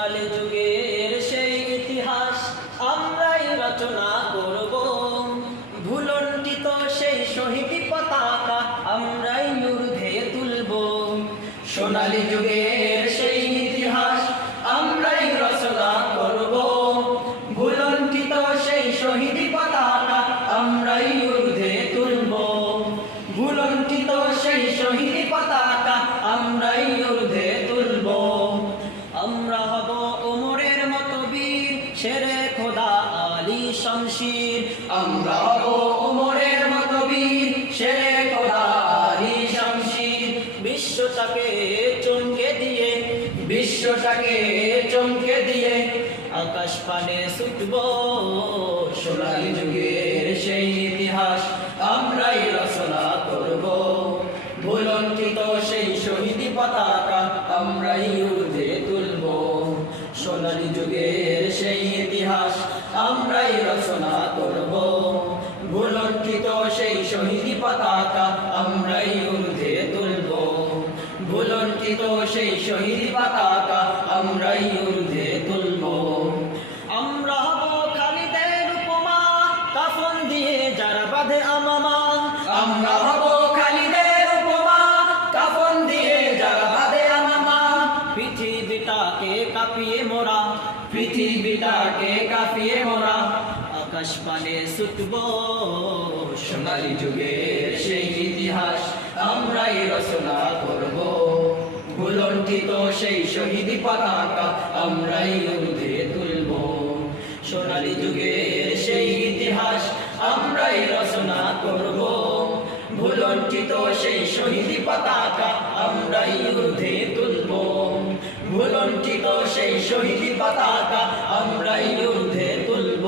সোনালী যুগের সেই ইতিহাস আমরাই রচনা করব। ভুলন্টিত সেই শহীদ পতাকা আমরাই ঊর্ধ্বে তুলব। সোনালী যুগের শমশির, আমরা হব ওমরের মতো বীর শেরে আলী শমশির। বিশ্বটাকে চমকে দিয়ে, বিশ্বটাকে চমকে দিয়ে, আকাশ পানে ছুটব সোনালী যুগের সেই ইতিহাস, আমরাই রচনা করব। ভুলন্টিত সেই শহীদ পতাকা, আমরাই ঊর্ধ্বে তুলব। সোনালি যুগের সেই ইতিহাস আমরাই রচনা করব। ভুলন্টিত সেই শহীদ পতাকা আমরাই ঊর্ধ্বে তুলব। ভুলন্টিত সেই শহীদ পতাকা আমরাই ঊর্ধ্বে তুলব। আমরা হব খালিদের উপমা, কাফন দিয়ে যারা বাঁধে আমামা। আমরা হব পৃথিবীটাকে কাঁপিয়ে মোরা আকাশ পানে ছুটব। সোনালী যুগের সেই ইতিহাস আমরাই রচনা করব। ভুলন্টিত সেই শহীদ পতাকা আমরাই ঊর্ধ্বে তুলব। সোনালী যুগের সেই ইতিহাস আমরাই রচনা করব। ভুলন্টিত সেই শহীদ পতাকা আমরাই ঊর্ধ্বে তুলব। ভুলন্টিত সেই শহীদ পতাকা আমরাই ঊর্ধ্বে তুলব।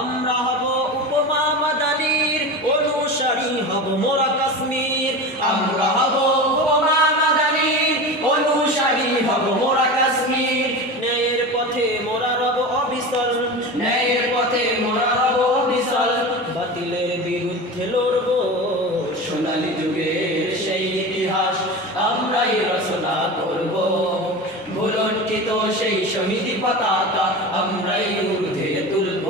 আমরা হব উপমা মাদানির, অনুসারী হব মোরা কাশ্মীর। আমরা হব উপমা মাদানির, অনুসারী হব মোরা কাশ্মীর। ন্যায়ের পথে মোরা রব অবিচল, ন্যায়ের পথে মোরা রব অবিচল। বাতিলের বিরুদ্ধে লড়ব সোনালী যুগের সেই ইতিহাস, আমরাই রচনা করব শহীদ পতাকা আমরাই ঊর্ধ্বে তুলব।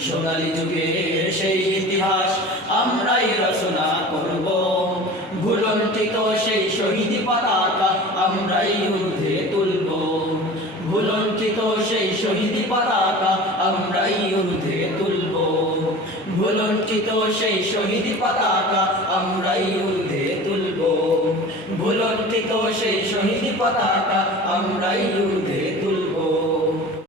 সোনালী যুগের সেই ইতিহাস আমরাই রচনা করব। ভুলন্টিত সেই শহীদ পতাকা আমরাই ঊর্ধ্বে তুলব। ভুলন্টিত সেই শহীদ পতাকা আমরাই ঊর্ধ্বে তুলব। ভুলন্টিত সেই শহীদ পতাকা আমরাই ঊর্ধ্বে তুলব। ভুলন্টিত সেই শহীদ পতাকা আমরাই ঊর্ধ্বে